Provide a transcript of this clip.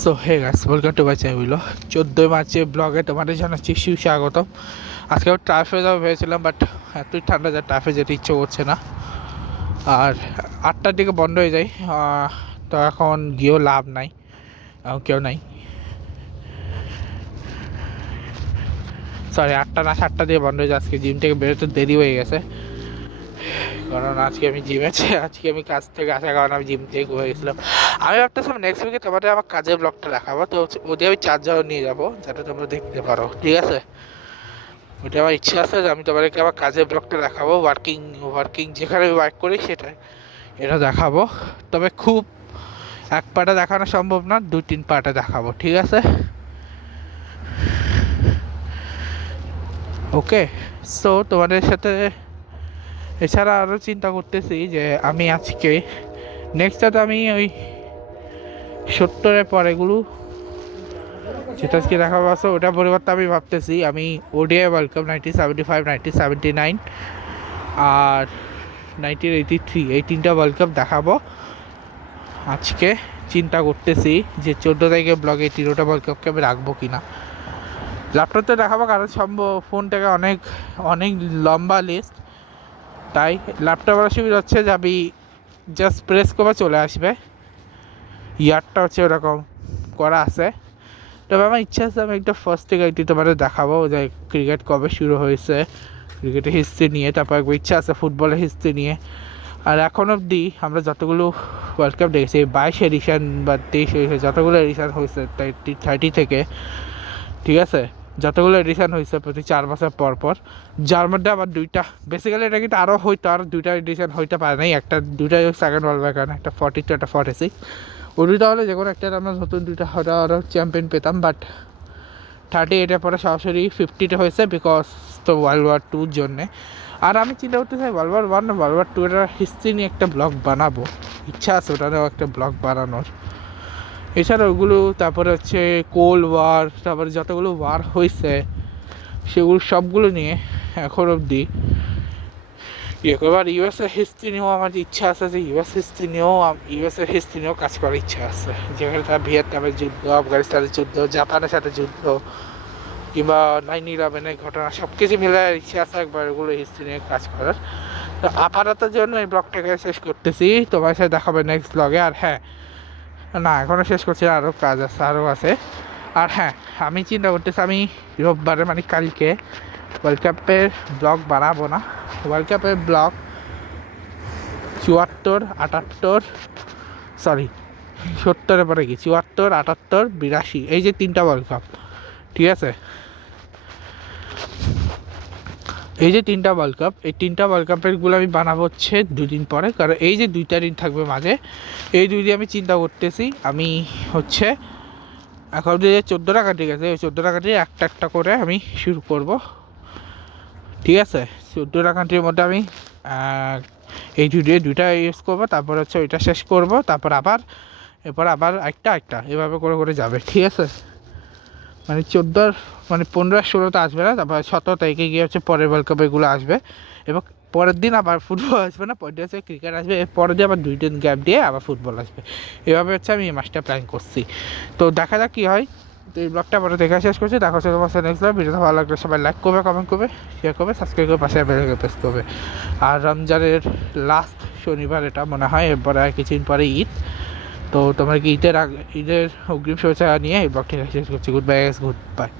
So hey guys, welcome to my channel. 14 মার্চে ব্লগে তোমাদের জানাচ্ছি সুস্বাগতম। আজকে আমি ট্রাফে যাবো ভেবেছিলাম, বাট এতই ঠান্ডা যে ট্রাফে যেতে ইচ্ছে করছে না। আর 8টার দিকে বন্ধ হয়ে যায়, তো এখন গিয়েও লাভ নাই, কেউ নাই। সরি, 8টা না 7টা দিয়ে বন্ধ হয়ে যায়। আজকে জিম থেকে বেরোতে দেরি হয়ে গেছে, কারণ আজকে আমি আজকে আমি কাজ থেকে আসার কারণে আমি জিম থেকে ঘুরে গেছিলাম। আমি ভাবতেছিলাম নেক্সট উইকে তোমাদের আমার কাজের ব্লগটা দেখাবো, তো ওদের আমি চার্জারও নিয়ে যাবো যাতে তোমরা দেখতে পারো, ঠিক আছে? ওটা আমার ইচ্ছা আছে যে আমি তোমাদেরকে আমার কাজের ব্লগটা দেখাবো, ওয়ার্কিং ওয়ার্কিং যেখানে আমি ওয়ার্ক করি সেটাই এটা দেখাবো। তবে খুব এক পার্টে দেখানো সম্ভব না, 2-3 পার্টে দেখাবো, ঠিক আছে? ওকে, সো তোমাদের সাথে এছাড়া আরও চিন্তা করতেছি যে আমি আজকে নেক্সটটাতে আমি ওই 70-এর পরেগুলো যেটা আজকে দেখাবো আছে ওটা পরিবর্তে আমি ভাবতেছি আমি ওডিআই ওয়ার্ল্ড কাপ 1975, 1979 আর 1983 এই 3টা ওয়ার্ল্ড কাপ দেখাবো আজকে। চিন্তা করতেছি যে 14 তারিখে ব্লগে 3টা ওয়ার্ল্ড কাপকে আমি রাখবো কিনা। ল্যাপটপে দেখাবো কারণ সম্ভব ফোন থেকে অনেক অনেক লম্বা লিস্ট, তাই ল্যাপটপের অসুবিধা হচ্ছে যে আমি জাস্ট প্রেস করে চলে আসবে, ইয়ারটা হচ্ছে ওরকম করা আছে। তবে আমার ইচ্ছা আছে আমি একটা ফার্স্ট থেকে একটু তোমাদের দেখাবো যে ক্রিকেট কবে শুরু হয়েছে, ক্রিকেটের হিস্ট্রি নিয়ে, তারপর একবার ইচ্ছা আছে ফুটবলের হিস্ট্রি নিয়ে। আর এখন অবধি আমরা যতগুলো ওয়ার্ল্ড কাপ দেখেছি 22 এডিশন বা 23 এডিশন যতগুলো এডিশন হয়েছে 30 থেকে, ঠিক আছে? যতগুলো এডিশন হয়েছে প্রতি 4 বছর পর পর, যার মধ্যে আবার 2টা বেসিক্যালি এটা কিন্তু আরও হইতো, আরও 2টা এডিশন হইতে পারে নাই। দুইটা সেকেন্ড ওয়ার্ল্ড কাপ, একটা 42 একটা 46। ওই দুইটা হলে যে কোনো একটা আমরা নতুন 2টা আরও চ্যাম্পিয়ন পেতাম, বাট 38-এর পরে সরাসরি 50-তে হয়েছে বিকজ তো ওয়ার্ল্ড ওয়ার 2-র জন্যে। আর আমি চিন্তা করতে চাই ওয়ার্ল্ড ওয়ার 1 ওয়ার্ল্ড ওয়ার 2 এর হিস্ট্রি নিয়ে একটা ব্লগ বানাবো, ইচ্ছা আছে ওটারও একটা ব্লগ বানানোর। এছাড়া ওগুলো তারপরে হচ্ছে কোল্ড ওয়ার, তারপরে যতগুলো ওয়ার হয়েছে সেগুলো সবগুলো নিয়ে এখন অবধি এবার ইউএসএর হিস্ট্রি নিয়েও আমার ইচ্ছা আছে, যে ইউএসএর হিস্ট্রি নিয়েও কাজ করার ইচ্ছা আছে, যেখানে তার ভিয়েতনামের যুদ্ধ, আফগানিস্তানের যুদ্ধ, জাপানের সাথে যুদ্ধ, কিংবা 9/11-এর ঘটনা সব কিছু মিলে ইচ্ছা আছে একবার এগুলো হিস্ট্রি নিয়ে কাজ করার। তো আপাততের জন্য এই ব্লগটাকে শেষ করতেছি, তোমার সাথে দেখাবে নেক্সট ব্লগে। আর হ্যাঁ, না এখনও শেষ করছি, আরও কাজ আছে, আরও আছে। আর হ্যাঁ, আমি চিন্তা করতেছি আমি রোববারে মানে কালকে ওয়ার্ল্ড কাপের ব্লগ বানাবো না। ওয়ার্ল্ড কাপের ব্লগ 74, 78, সরি 70-এর পরে কি 74, 78, 82 এই যে 3টা ওয়ার্ল্ড কাপ, ঠিক আছে? এই যে 3টা ওয়ার্ল্ড কাপ, এই 3টা ওয়ার্ল্ড কাপেরগুলো আমি বানাবো হচ্ছে 2 দিন পরে, কারণ এই যে 2টা দিন থাকবে মাঝে, এই 2 দিন আমি চিন্তা করতেছি আমি হচ্ছে এখন যে 14টা কান্ট্রি আছে ওই 14টা কান্ট্রি একটা একটা করে আমি শুরু করব, ঠিক আছে? 14টা কান্ট্রির মধ্যে আমি এই দুইটা ইউজ করবো, তারপর হচ্ছে ওইটা শেষ করব, তারপর আবার একটা এভাবে করে করে যাবে, ঠিক আছে? মানে 14 মানে 15-16তে আসবে না, তারপর 17 তারিখে গিয়ে হচ্ছে পরের ওয়ার্ল্ড কাপ এগুলো আসবে, এবং পরের দিন আবার ফুটবল আসবে না, পরের দিন হচ্ছে ক্রিকেট আসবে, এর পরের দিন আবার 2 দিন গ্যাপ দিয়ে আবার ফুটবল আসবে। এভাবে হচ্ছে আমি এই মাসটা প্ল্যান করছি, তো দেখা যাক কী হয়। তো এই ব্লগটা পরে দেখা শেষ করছি, দেখা হচ্ছে তোমার সাথে নেক্সট ব্লগ। ভিডিওটা ভালো লাগলে সবাই লাইক করবে, কমেন্ট করবে, শেয়ার করবে, সাবস্ক্রাইব করবে, পাশে বেল আইকন প্রেস করবে। আর রমজানের লাস্ট শনিবার এটা মনে হয়, এরপরে আর কিছুদিন পরে ঈদ, তো তোমার কি ঈদের অগ্রিম শুভেচ্ছা নিয়ে এই ব্লগটি শেষ করছি। Good bye, good bye.